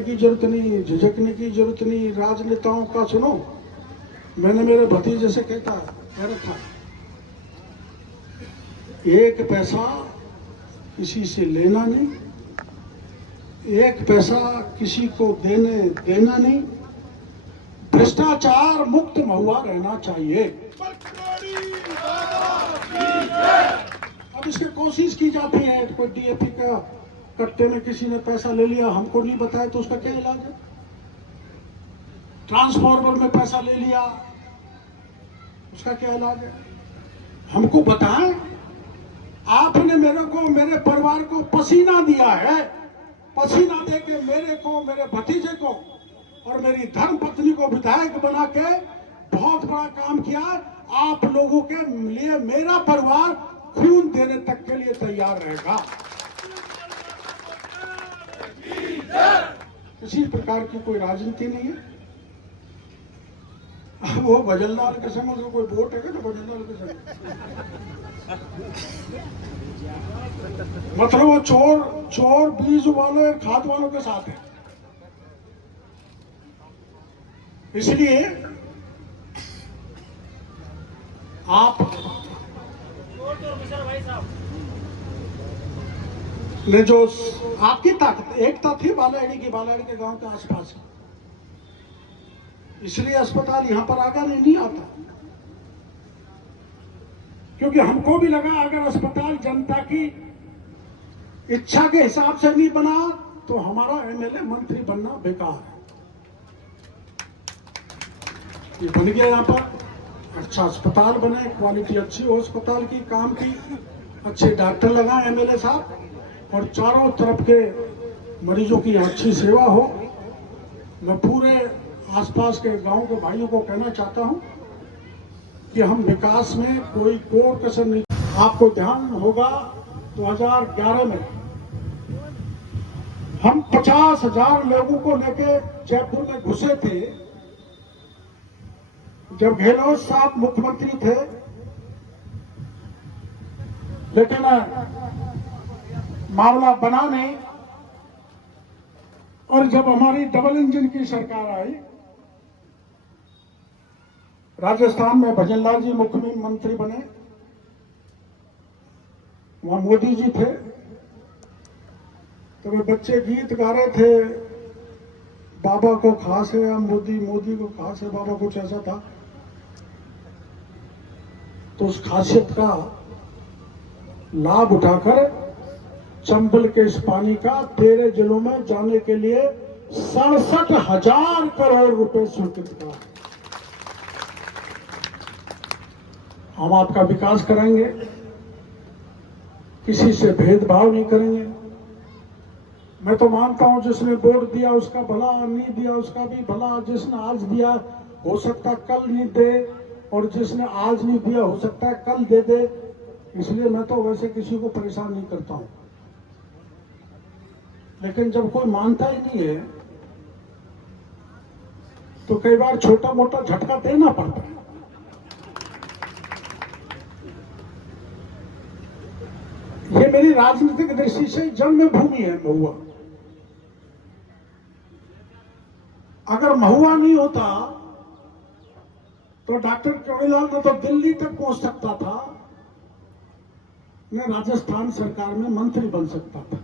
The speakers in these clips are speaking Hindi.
की जरूरत नहीं, झिझकने की जरूरत नहीं। राजनेताओं का सुनो, मैंने मेरे भतीजे से कह रखा, एक पैसा किसी से लेना नहीं, एक पैसा किसी को देना नहीं, भ्रष्टाचार मुक्त महुआ रहना चाहिए। अब इसकी कोशिश की जाती है, कोई डीएपी का कट्टे में किसी ने पैसा ले लिया, हमको नहीं बताया तो उसका क्या इलाज है? ट्रांसफार्मर में पैसा ले लिया, उसका क्या इलाज है? हमको बताएं। आपने मेरे परिवार को पसीना दिया है, पसीना दे के मेरे को, मेरे भतीजे को और मेरी धर्म पत्नी को विधायक बना के बहुत बड़ा काम किया। आप लोगों के लिए मेरा परिवार खून देने तक के लिए तैयार रहेगा। किसी प्रकार की कोई राजनीति नहीं है। वो भजनलाल के संग उसको कोई वोट है ना, भजनलाल के संग मतलब वो चोर बीज वाले खाद वालों के साथ है। इसलिए आप ने जो आपकी ताकत, एकता थी बालाड़ी के गांव के आसपास, इसलिए अस्पताल यहां पर आगे नहीं आता, क्योंकि हमको भी लगा अगर अस्पताल जनता की इच्छा के हिसाब से नहीं बना तो हमारा एमएलए मंत्री बनना बेकार है। ये बन गया, यहाँ पर अच्छा अस्पताल बने, क्वालिटी अच्छी हो अस्पताल की, काम की, अच्छे डॉक्टर लगाए एमएलए साहब, और चारों तरफ के मरीजों की अच्छी सेवा हो। मैं पूरे आसपास के गांव के भाइयों को कहना चाहता हूं कि हम विकास में कोई कसर नहीं। आपको ध्यान होगा 2011 में हम 50,000 लोगों को लेके जयपुर में घुसे थे, जब गहलोत साहब मुख्यमंत्री थे, लेकिन मामला बना नहीं। और जब हमारी डबल इंजन की सरकार आई, राजस्थान में भजनलाल जी मुख्यमंत्री बने, वहां मोदी जी थे, तो वे बच्चे गीत गा रहे थे, बाबा को खास है या मोदी को खास है बाबा, कुछ ऐसा था। तो उस खासियत का लाभ उठाकर चंबल के इस पानी का 13 जिलों में जाने के लिए 67,000 करोड़ रुपए स्वीकृत करा। हम आपका विकास करेंगे, किसी से भेदभाव नहीं करेंगे। मैं तो मानता हूं जिसने वोट दिया उसका भला, नहीं दिया उसका भी भला। जिसने आज दिया हो सकता कल नहीं दे, और जिसने आज नहीं दिया हो सकता है कल दे दे। इसलिए मैं तो वैसे किसी को परेशान नहीं करता हूं, लेकिन जब कोई मानता ही नहीं है तो कई बार छोटा मोटा झटका देना पड़ता है। ये मेरी राजनीतिक दृष्टि से जन्मभूमि है महुआ। अगर महुआ नहीं होता तो डॉक्टर चौड़ीलाल ने तो दिल्ली तक पहुंच सकता था, मैं राजस्थान सरकार में मंत्री बन सकता था।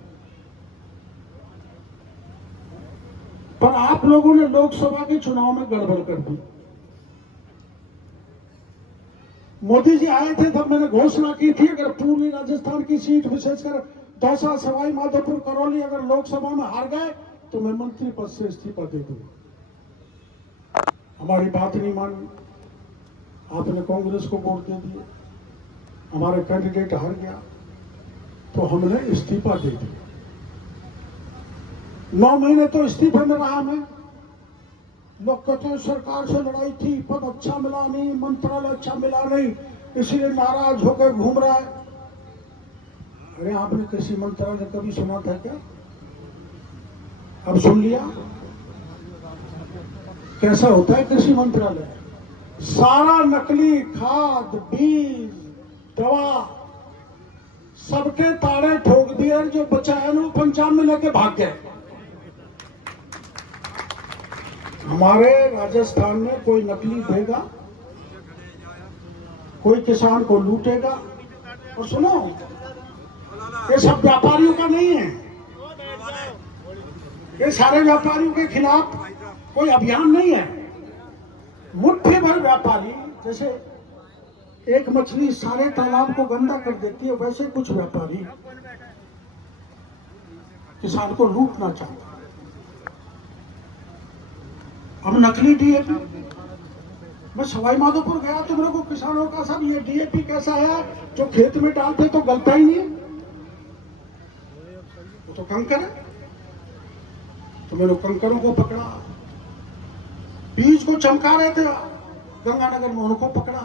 पर आप लोगों ने लोकसभा के चुनाव में गड़बड़ कर दी। मोदी जी आए थे तब मैंने घोषणा की थी, अगर पूर्वी राजस्थान की सीट विशेषकर दौसा, सवाई माधोपुर, करौली अगर लोकसभा में हार गए तो मैं मंत्री पद से इस्तीफा दे दूंगा। हमारी बात नहीं मानी, आपने कांग्रेस को वोट दे दिया, हमारा कैंडिडेट हार गया तो हमने इस्तीफा दे दिया। 9 महीने तो इस्तीफे में रहा मैं। लोग कहते हैं सरकार से लड़ाई थी, पद अच्छा मिला नहीं, मंत्रालय अच्छा मिला नहीं, इसलिए नाराज होकर घूम रहा है। अरे आपने कृषि मंत्रालय कभी सुना था क्या? अब सुन लिया कैसा होता है कृषि मंत्रालय। सारा नकली खाद, बीज, दवा सबके तारे ठोक दिए, जो बचा है वो पंजाब में लेके भाग गए। हमारे राजस्थान में कोई नकली देगा, कोई किसान को लूटेगा। और सुनो, ये सब व्यापारियों का नहीं है, ये सारे व्यापारियों के खिलाफ कोई अभियान नहीं है। मुट्ठी भर व्यापारी, जैसे एक मछली सारे तालाब को गंदा कर देती है, वैसे कुछ व्यापारी किसान को लूटना चाहता है। अब नकली डीएपी, मैं सवाई माधोपुर गया तो मेरे को किसानों का, सब ये डीएपी कैसा है जो खेत में डालते तो गलता ही नहीं है, वो तो कंकर है। तो मैंने कंकरों को पकड़ा, बीज को चमका रहे थे गंगानगर में, उनको पकड़ा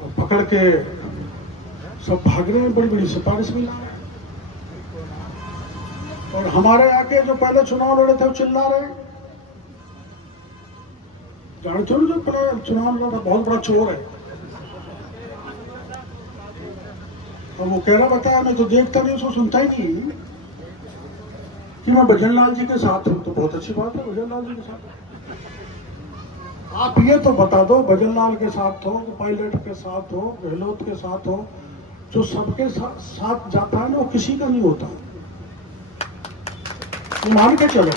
और पकड़ के सब भाग रहे हैं, बड़ी बड़ी सिफारिश मिला। और हमारे आके जो पहले चुनाव लड़े थे वो चिल्ला रहे, जानते हो जो पहले चुनाव लड़ा बहुत बड़ा चोर है। और वो कह रहा बताया, मैं तो देखता नहीं, उसको सुनता ही नहीं कि मैं भजन लाल जी के साथ हूं। तो बहुत अच्छी बात है, भजन लाल जी के साथ आप ये तो बता दो, भजन लाल के साथ हो, पायलट के साथ हो, गहलोत के साथ हो, जो सबके साथ जाता है ना वो किसी का नहीं होता, मान के चलो।